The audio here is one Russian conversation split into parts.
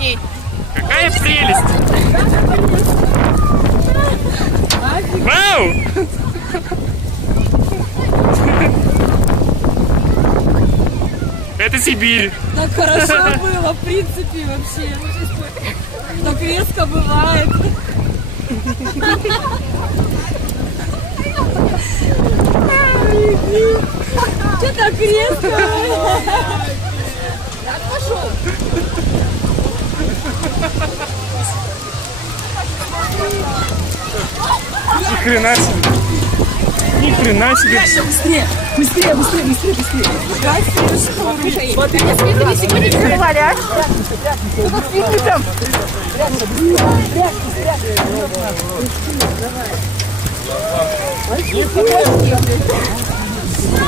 ней. Какая прелесть! Вау! Это Сибирь. Так хорошо было, в принципе, вообще. Так резко бывает. Что так резко? Ни хрена себе. Ни хрена себе. Быстрее, быстрее, быстрее, быстрее, быстрее.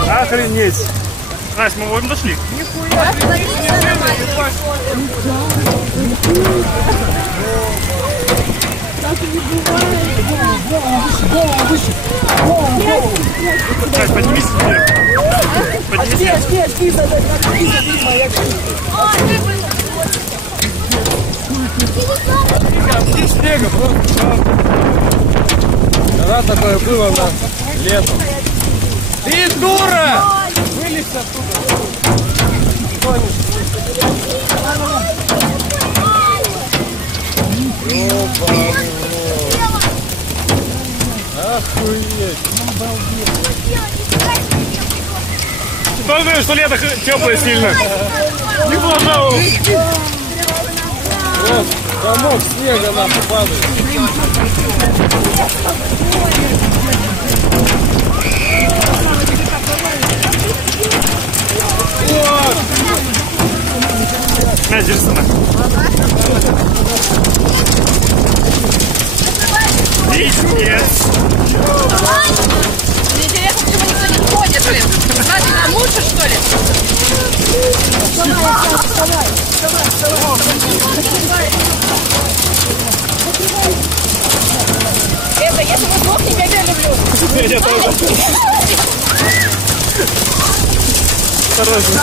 Охренеть. Настя, мы вовремя дошли. Настя, поднимись вверх. Поднимись вверх. снега просто. Когда такое было на летом. Ты дура! Вылезь оттуда. Ёбаный в рот. Охуеть. Только что лето теплое сильно. Не положил. Вот, комок снега нахуй падает. Настя, держи сама. Пиздец. Мне интересно, почему никто не ходит, блин. Надо нам лучше, что ли? Это, если вы сдохнете, я тебя люблю. Я тоже. Осторожно.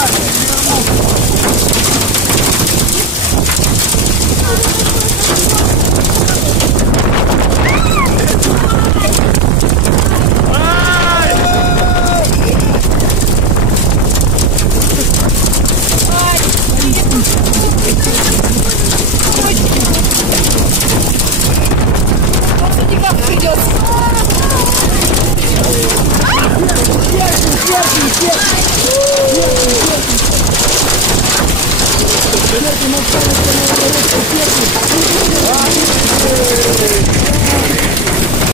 ¡Ay!